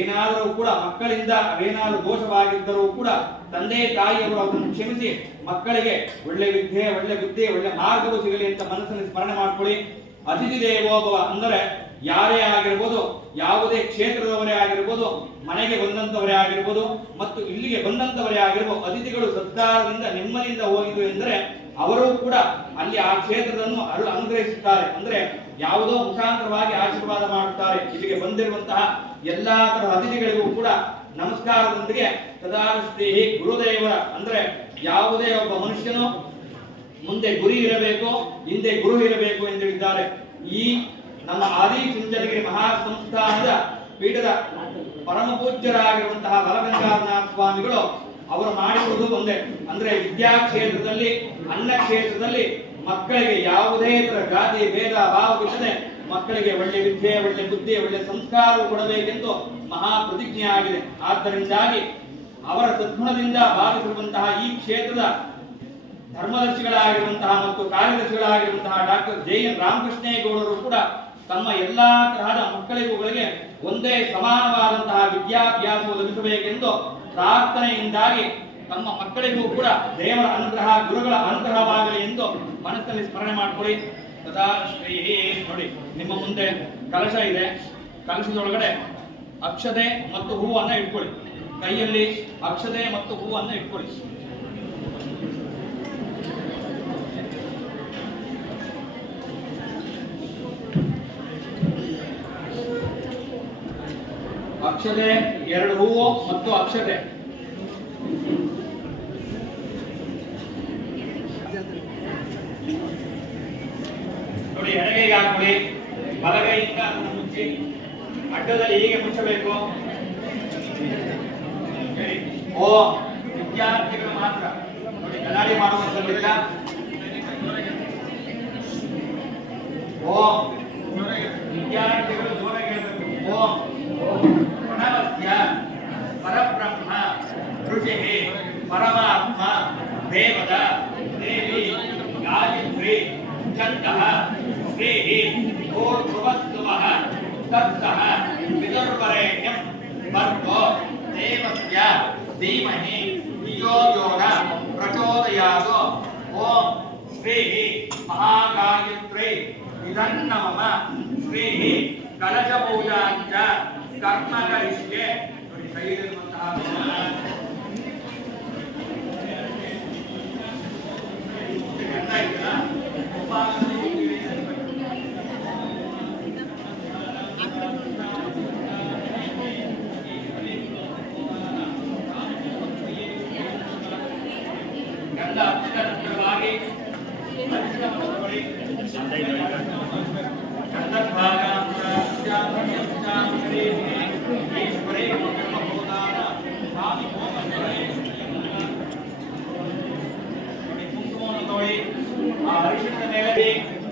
ಏನಾದರೂ ಕೂಡ ಮಕ್ಕಳಿಂದ ಏನಾದರೂ ದೋಷವಾಗಿದ್ದರೂ ಕೂಡ ತಂದೆ ತಾಯಿಯವರು ಅವರನ್ನು ಕ್ಷಮಿಸಿ ಮಕ್ಕಳಿಗೆ ಒಳ್ಳೆ ವಿದ್ಯೆ, ಒಳ್ಳೆ ಬುದ್ಧಿ, ಒಳ್ಳೆ ಮಾರ್ಗವು ಸಿಗಲಿ ಅಂತ ಮನಸ್ಸನ್ನು ಸ್ಮರಣೆ ಮಾಡ್ಕೊಳ್ಳಿ. ಅತಿಥಿ ದೇವೋಭವ ಅಂದರೆ ಯಾರೇ ಆಗಿರ್ಬೋದು, ಯಾವುದೇ ಕ್ಷೇತ್ರದವರೇ ಆಗಿರ್ಬೋದು, ಮನೆಗೆ ಬಂದಂತವರೇ ಆಗಿರ್ಬೋದು ಮತ್ತು ಇಲ್ಲಿಗೆ ಬಂದಂತವರೇ ಆಗಿರ್ಬೋದು, ಅತಿಥಿಗಳು ಸತ್ಕಾರದಿಂದ ನೆಮ್ಮದಿಯಿಂದ ಹೋಗಿದ್ರು ಎಂದರೆ ಅವರು ಕೂಡ ಅಲ್ಲಿ ಆ ಕ್ಷೇತ್ರವನ್ನು ಅನುಗ್ರಹಿಸುತ್ತಾರೆ. ಅಂದ್ರೆ ಯಾವುದೋ ಮುಖಾಂತರವಾಗಿ ಆಶೀರ್ವಾದ ಮಾಡುತ್ತಾರೆ. ಇಲ್ಲಿಗೆ ಬಂದಿರುವಂತಹ ಎಲ್ಲಾ ತರಹ ಅತಿಥಿಗಳಿಗೂ ಕೂಡ ನಮಸ್ಕಾರದೊಂದಿಗೆ ಸದಾಶ್ರೀ ಗುರುದೇವರ ಅಂದ್ರೆ ಯಾವುದೇ ಒಬ್ಬ ಮನುಷ್ಯನು ಮುಂದೆ ಗುರಿ ಇರಬೇಕು, ಹಿಂದೆ ಗುರು ಇರಬೇಕು ಎಂದು ಹೇಳಿದ್ದಾರೆ. ಈ ನಮ್ಮ ಆದಿಚುಂಚನಗಿರಿ ಮಹಾಸಂಸ್ಥಾನದ ಪೀಠದ ಪರಮ ಪೂಜ್ಯರಾಗಿರುವಂತಹ ಬಲಗಂಗಾಧರನಾಥ ಸ್ವಾಮಿಗಳು ಅವರು ಮಾಡಿರುವುದು ಒಂದೇ, ಅಂದ್ರೆ ವಿದ್ಯಾ ಕ್ಷೇತ್ರದಲ್ಲಿ, ಅನ್ನ ಕ್ಷೇತ್ರದಲ್ಲಿ ಮಕ್ಕಳಿಗೆ ಯಾವುದೇ ತರ ಜಾತಿ ಭೇದ ಭಾವವಿಲ್ಲದೆ ಮಕ್ಕಳಿಗೆ ಒಳ್ಳೆ ವಿದ್ಯೆ, ಒಳ್ಳೆ ಬುದ್ಧಿ, ಒಳ್ಳೆ ಸಂಸ್ಕಾರವು ಕೊಡಬೇಕೆಂದು ಮಹಾ ಪ್ರತಿಜ್ಞೆ ಆಗಿದೆ. ಆದ್ದರಿಂದಾಗಿ ಅವರ ಸದ್ಗುಣದಿಂದ ಭಾವಿಸಿರುವಂತಹ ಈ ಕ್ಷೇತ್ರದ ಧರ್ಮದರ್ಶಿಗಳಾಗಿರುವಂತಹ ಮತ್ತು ಕಾರ್ಯದರ್ಶಿಗಳಾಗಿರುವಂತಹ ಡಾಕ್ಟರ್ ಜೆ.ಎನ್. ರಾಮಕೃಷ್ಣೇಗೌಡರು ಕೂಡ ತಮ್ಮ ಎಲ್ಲಾ ತರಹದ ಮಕ್ಕಳಿಗೆ ಒಂದೇ ಸಮಾನವಾದಂತಹ ವಿದ್ಯಾಭ್ಯಾಸವು ಲಭಿಸಬೇಕೆಂದು ಪ್ರಾರ್ಥನೆಯಿಂದಾಗಿ ತಮ್ಮ ಮಕ್ಕಳಿಗೂ ಕೂಡ ದೇವರ ಅನುಗ್ರಹ, ಗುರುಗಳ ಅನುಗ್ರಹವಾಗಲಿ ಎಂದು ಮನಸ್ಸಲ್ಲಿ ಸ್ಮರಣೆ ಮಾಡಿಕೊಳ್ಳಿ. ಸದಾ ಶ್ರೀ ನೋಡಿ, ನಿಮ್ಮ ಮುಂದೆ ಕಲಶ ಇದೆ. ಕಲಶದೊಳಗಡೆ ಅಕ್ಷತೆ ಮತ್ತು ಹೂವನ್ನ ಇಟ್ಕೊಳ್ಳಿ. ಕೈಯಲ್ಲಿ ಅಕ್ಷತೆ ಮತ್ತು ಹೂವನ್ನ ಇಟ್ಕೊಳ್ಳಿ. ಅಕ್ಷತೆ, 2 ಹೂವು ಮತ್ತು ಅಕ್ಷತೆ. ನೋಡಿ, ಎಡಗೈಗೆ ಹಾಕೊಳ್ಳಿ, ಬಲಗೈಯಿಂದ ಅದನ್ನು ಮುಚ್ಚಿ, ಅಡ್ಡದಲ್ಲಿ ಹೀಗೆ ಮುಚ್ಚಬೇಕು. ಓ ವಿದ್ಯಾರ್ಥಿಗಳು ಮಾತ್ರ ನೋಡಿ, ಗಲಾಟೆ ಮಾಡುವಂತಲ್ಲ. ಓ ವಿದ್ಯಾರ್ಥಿಗಳು ಜೋರಾಗಿ ಹೇಳಬೇಕು. ಓ ಪ್ರಣವಸ್ಯ ಪರಬ್ರಹ್ಮ ಋಷಿ ಪರಮಾತ್ಮ ದೇವದ ದೇವಿ ಗಾಯತ್ರಿ ಚಂದಃ ಶ್ರೀ ಭೂರ್ಭುವಸ್ಸುವಃ ತತ್ಸಃ ವಿದುರ್ವರೇಣ್ಯಂ ಭರ್ಗೋ ದೇವಸ್ಯ ಧೀಮಹಿ ಧಿಯೋ ಯೋ ನ ಪ್ರಚೋದಯಾತ್. ಓಂ ಶ್ರೀ ಮಹಾಗಾಯತ್ರಿ ಇದನ್ನಮಮ ಶ್ರೀ ಕಲಶ ಪೂಜಾಂಚ ಕರ್ಮ ಕರಿಷ್ಯೆ. ನೋಡಿ, ಕೈಯಲ್ಲಿರುವಂತಹ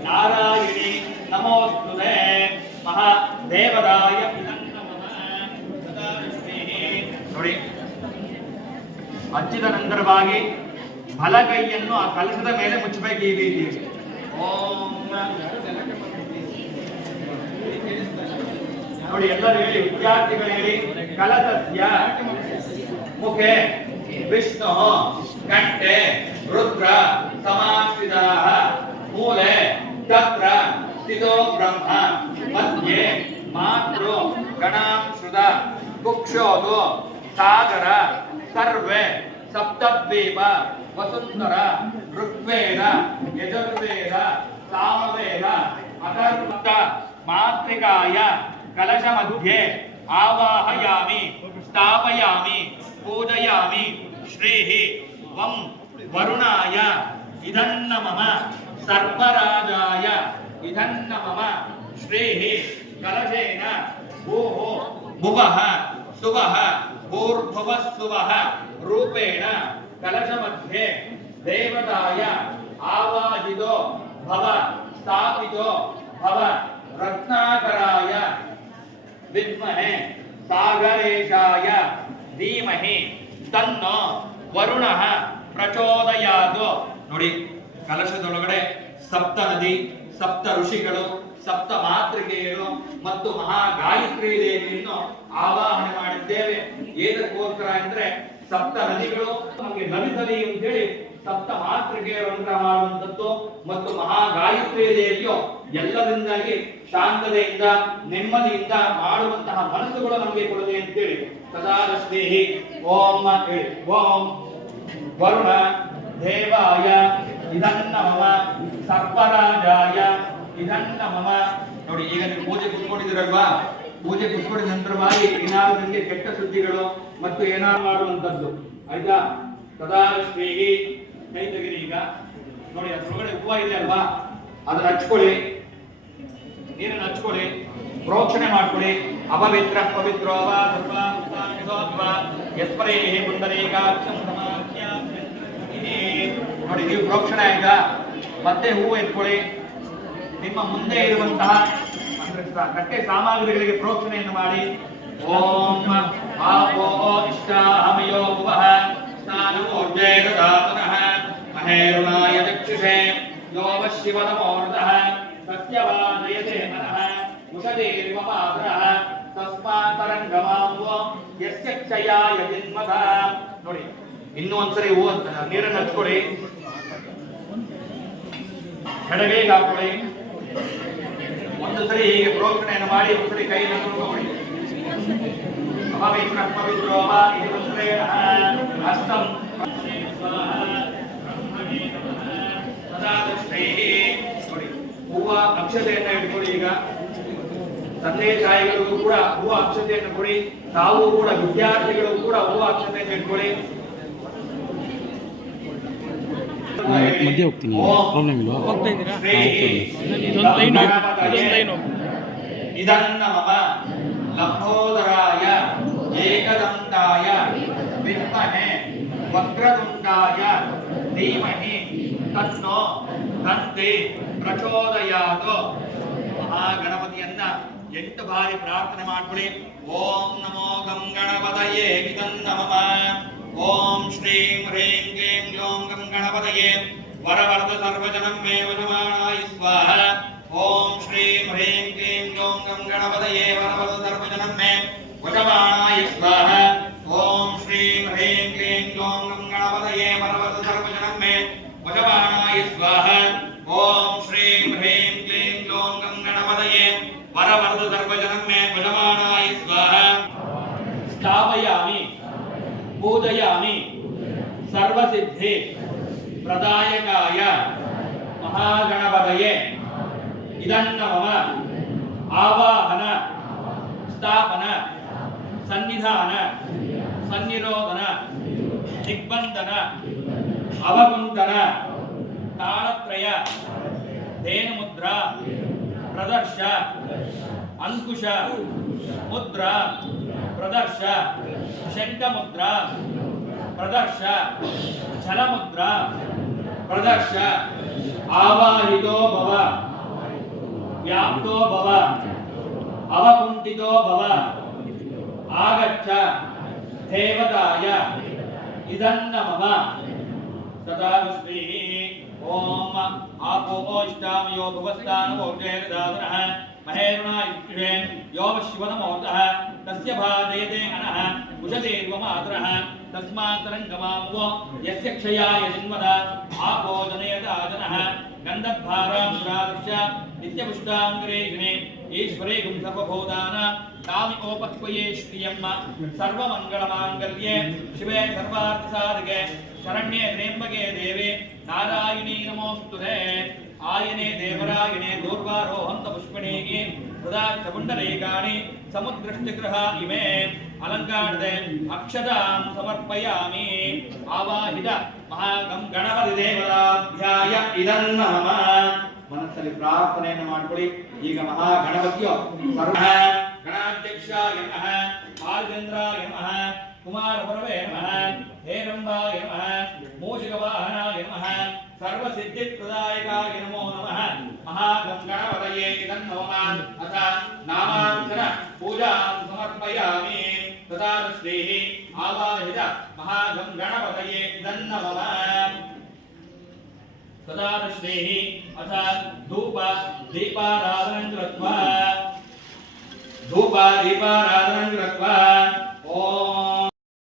ನಾರಾಯಣಿ ನಮೋಸ್ತುತೆ ಮಹಾದೇವದಾಯ. ನೋಡಿ, ಹಚ್ಚಿದ ನಂತರವಾಗಿ ಬಲಗೈಯನ್ನು ಆ ಕಲಶದ ಮೇಲೆ ಮುಚ್ಚಬೇಕು. ಈ ರೀತಿ ಓಂ ನೋಡಿ, ಎಲ್ಲರೂ ಹೇಳಿ, ವಿದ್ಯಾರ್ಥಿಗಳು ಹೇಳಿ. ಕಲಶಸ್ಯ ಮುಖೆ ವಿಷ್ಣು ಕಂಠೆ ರುದ್ರ ಸಮಾಶ್ರಿತಾಃ ಮೂಲೆ ತತ್ರ ಸ್ಥಿತೋ ಬ್ರಹ್ಮ ಮಧ್ಯೆ ಮಾತೃ ಗಣಾಂಶ್ರುತ ಕುಕ್ಷೋದು ಸಾಗರ ಸರ್ವೇ ಸಪ್ತದ್ವೀಪ ವಸುಂಧರ ಋಗ್ವೇದ ಯಜುರ್ವೇದ ಸಾಮವೇದ ಅಥರ್ವಣ ಮಾತೃಕಾಯ ಕಲಶ ಮಧ್ಯೆ ಆವಾಹಯಾಮಿ ಸ್ಥಾಪಯಾಮಿ ಪೂಜಯಾಮಿ. ಶ್ರೀ ವಂ ವರುಣಾಯ ಇದನ್ನಮಮ ಸರ್ಪರಾಜಾಯ ಇದನ್ನಮಮ. ಶ್ರೀ ಕಲಶೇನ ಭೂಃ ಭುವಃ ಸುವಃ ಭೂರ್ಭುವಸ್ಸುವಃ ರೂಪೇಣ ಕಲಶ ಮಧ್ಯೆ ದೇವತಾಯ ಆವಾಹಿತೋ ಭವ ಸ್ಥಾಪಿತೋ ಭವ. ರತ್ನಾಕರಾಯ ವಿದ್ಮಹೇ ಸಾಗರೇಶಾಯ ಧೀಮಹಿ ತನ್ನೋ ವರುಣಃ ಪ್ರಚೋದಯಾತ್. ನೋಡಿ, ಕಲಶದೊಳಗಡೆ ಸಪ್ತ ನದಿ, ಸಪ್ತ ಋಷಿಗಳು, ಸಪ್ತ ಮಾತೃಕೆಯರು ಮತ್ತು ಮಹಾ ಗಾಯತ್ರಿ ದೇವಿಯನ್ನು ಆವಾಹನೆ ಸಪ್ತ ನದಿಗಳು ನಮಗೆ ಲಭಿಸಲಿ ಅಂತ ಹೇಳಿ ಸಪ್ತ ಮಾತೃಗೆ ಅನುಗ್ರಹ ಮಾಡುವಂತದ್ದು ಮತ್ತು ಮಹಾಗಾಯತ್ರಿ ದೇವಿಯು ಎಲ್ಲದಿಂದಾಗಿ ಶಾಂತತೆಯಿಂದ ನೆಮ್ಮದಿಯಿಂದ ಮಾಡುವಂತಹ ಮನಸ್ಸುಗಳು ನಮಗೆ ಕೊಡಲಿ ಅಂತೇಳಿ ಸದಾರಸ್ನೇಹಿ ಓಂ ಹೇಳಿ ಓಂ ವರುಣ ದೇವಾಯ ಇದನ್ನಮಮ ಸರ್ಪರಾಜಾಯ ಇದನ್ನಮಮ. ನೋಡಿ ಈಗ ನೀವು ಪೂಜೆ ಕೂತ್ಕೊಂಡಿದ್ದೀರಲ್ವಾ, ಪೂಜೆ ಕೂತ್ಕೊಂಡಿದ ನಂತರವಾಗಿ ಏನಾದ್ರು ನಿಮಗೆ ಕೆಟ್ಟ ಸುದ್ದಿಗಳು ಮತ್ತು ಏನಾದ್ರು ಮಾಡುವಂತದ್ದು ಆಯ್ತಾ. ಸದಾರಸ್ನೇಹಿ ಕೈ ತೆಗಿರಿ. ಈಗ ನೋಡಿ ಅದ್ರೊಳಗಡೆ ಹೂವ ಇದೆ ಅಲ್ವಾ, ಅದನ್ನ ಹಚ್ಕೊಳ್ಳಿ, ನೀರನ್ನು ಹಚ್ಕೊಳ್ಳಿ, ಪ್ರೋಕ್ಷಣೆ ಮಾಡ್ಕೊಳ್ಳಿ. ಅಪವಿತ್ರ ಪವಿತ್ರೋ ವಾ ಯಸ್ಪರೇಹಿ ಪುಂಡರೀಕಾಕ್ಷಂ ಸಮಾಖ್ಯ. ನೋಡಿ ನೀವು ಪ್ರೋಕ್ಷಣೆ ಆಯ್ತಾ, ಮತ್ತೆ ಹೂವು ಎತ್ಕೊಳ್ಳಿ. ನಿಮ್ಮ ಮುಂದೆ ಇರುವಂತಹ ಕಟ್ಟೆ ಸಾಮಗ್ರಿಗಳಿಗೆ ಪ್ರೋಕ್ಷಣೆಯನ್ನು ಮಾಡಿ. ಓಂ ಆಪೋ ಇಷ್ಟಾಹಮಯೋ ಭುವಃ ಸ್ನಾನಮೂರ್ಜೇ ದದಾತನಃ ಮಹೇರುಣಾಯ ಚಕ್ಷುಷೇ ಯೋ ವಶ್ಯವನಮೋರ್ಧಃ ಸತ್ಯವಾದಯತೆ ಮನಃ ಉಷದೇರಿವ ಮಾತರಃ ತಸ್ಮಾತರಂಗಮಾಂವೋ ಯಸ್ಯ ಕ್ಷಯಾಯ ಜನ್ಮದ. ನೋಡಿ ಇನ್ನೂ ಒಂದ್ಸರಿ ನೀರನ್ನು ಹಚ್ಕೊಳ್ಳಿ, ಕಡೆಗೆ ಹಾಕೊಳ್ಳಿ. ಒಂದು ಸರಿ ಹೀಗೆ ಪ್ರೋಕ್ಷಣೆಯನ್ನು ಮಾಡಿ ಒಂದ್ಸರಿ ಕೈಯನ್ನು ತಗೊಂಡು ಅಪವಿತ್ರ ಪವಿತ್ರೋ ವಾ ಹಸ್ತಂ ನೋಡಿ ಹೂವ ಅಕ್ಷತೆಯನ್ನ ಇಟ್ಕೊಳ್ಳಿ. ಈಗ ತಂದೆ ತಾಯಿಗಳಿಗೂ ಕೂಡ ಹೂವ ಅಕ್ಷತೆಯನ್ನು ಕೊಡಿ. ತಾವು ಕೂಡ ವಿದ್ಯಾರ್ಥಿಗಳು ಕೂಡ ಹೂವ ಅಕ್ಷತೆಯನ್ನು ಇಟ್ಕೊಳ್ಳಿ. ಮಧ್ಯೆ ಹೋಗ್ತೀನಿ, ಪ್ರಾಬ್ಲಮ್ ಇಲ್ಲ. ಹೋಗ್ತಾ ಇದ್ದೀರಾ? ಇದನ್ನಮಮ ಲಂಬೋದರಾಯ ಏಕದಂತಾಯ ವಿದ್ಮಹೇ ವಕ್ರತುಂಡಾಯ ಧೀಮಹಿ ತನ್ನೋ ದಂತೆ ಪ್ರಚೋದಯಾತ್. ಮಹಾಗಣಪತಿಯನ್ನ 8 ಬಾರಿ ಪ್ರಾರ್ಥನೆ ಮಾಡ್ಕೊಳ್ಳಿ. ಓಂ ನಮೋ ಗಂ ಗಣಪತಯೇ ಇದನ್ನಮಮ. ಓಂ ಶ್ರೀಂ ಹ್ರೀಂ ಕ್ಲೀಂ ಗ್ಲೌಂ ಗಂ ಗಣಪತಯೇ ವರವರದ ಸರ್ವಜನಂ ಮೇ ವಶಮಾನಾಯ ಸ್ವಾಹ. ಓಂ ಶ್ರೀಂ ಹ್ರೀಂ ಕ್ಲೀಂ ಗ್ಲೌಂ ಗಂ ಗಣಪತಯೇ ವರವರದ ಸರ್ವಜನಂ ಮೇ ವಶಮಾನಾಯ ಸ್ವಾಹ. ಓಂ ಶ್ರೀಂ ಹ್ರೀಂ ಕ್ಲೀಂ ಗ್ಲೌಂ ಗಂ ಗಣಪತಯೇ ವರವರದ ಸರ್ವಜನಂ ಮೇ ವಶಮಾನಾಯ ಸ್ವಾಹ. ಓಂ ಶ್ರೀಂ ಹ್ರೀಂ ಕ್ಲೀಂ ಗ್ಲೌಂ ಗಂ ಗಣಪತಯೇ ವರವರದ ಸರ್ವಜನಂ ಮೇ ವಶಮಾನಾಯ ಸ್ವಾಹ. ಸ್ಥಾಪಯಾಮಿ पूजयामि सर्वसिद्धि प्रदायकाय महागणपतये इदन्नमम. आवाहन स्थापन सन्निधान सन्निरोधन दिग्बंधन अवकुंठन तालत्रय धेनुमुद्रा प्रदर्श अंकुश मुद्रा प्रदर्श शंखमुद्रा प्रदर्श जलमुद्रा प्रदर्श आवाहितो भव व्याप्तो भव अवकुंठितो भव आगच्छ देवताय इदन्नमम. सदाविष्णुः ओम आपो इष्टामयो भुवस्तानमोर्जे ददातनः महेरुणायुक्षे यो वश्यवनमोर्धः तस्य भाजयते अनः उषदेव मातरः तस्मात्तरङ्गमावो यस्य क्षयाय जन्मद आपो जनयदाजनः गन्धद्भारां नित्यपुष्टाङ्गरेषिणे ईश्वरे गुं सर्वभूतान कामिकोपक्वये श्रियम् सर्वमङ्गलमाङ्गल्ये शिवे सर्वार्थसाधके शरण्ये त्र्यम्बके देवे नारायणी नमोस्तुते. आयने देवरायणे दूर्वारोहन्त पुष्पणेगे तदा चकुण्डलेकानि समुद्रष्टिग्रह इमे अलङ्कारते अक्षतां समर्पयामि. आवाहित महागं गणपति देवताभ्याय ಇದನ್ನಮಮ. ಮನಸ್ಸಲ್ಲಿ ಪ್ರಾರ್ಥನೆಯನ್ನು ಮಾಡಿಕೊಳ್ಳಿ. ಈಗ ಮಹಾಗಣಪತಿಯು ಸರ್ವ ಗಣಾಧ್ಯಕ್ಷಾಯ ನಮಃ ಬಾಲಚಂದ್ರಾಯ ನಮಃ ಕುಮಾರಪರವೇ ನಮಃ ಹೇರಂಬಾಯ ನಮಃ ಮೂಷಿಕವಾಹನಾಯ ನಮಃ सर्वसिद्धिप्रदायकाय नमो नमः. महागं गणपतये इदन्नमम. अथ नामांतर पूजां समर्पयामि. तदा श्रीः आवाहित महागं गणपतये इदन्नमम. तदा श्रीः अथ धूप दीपाराधनं कृत्वा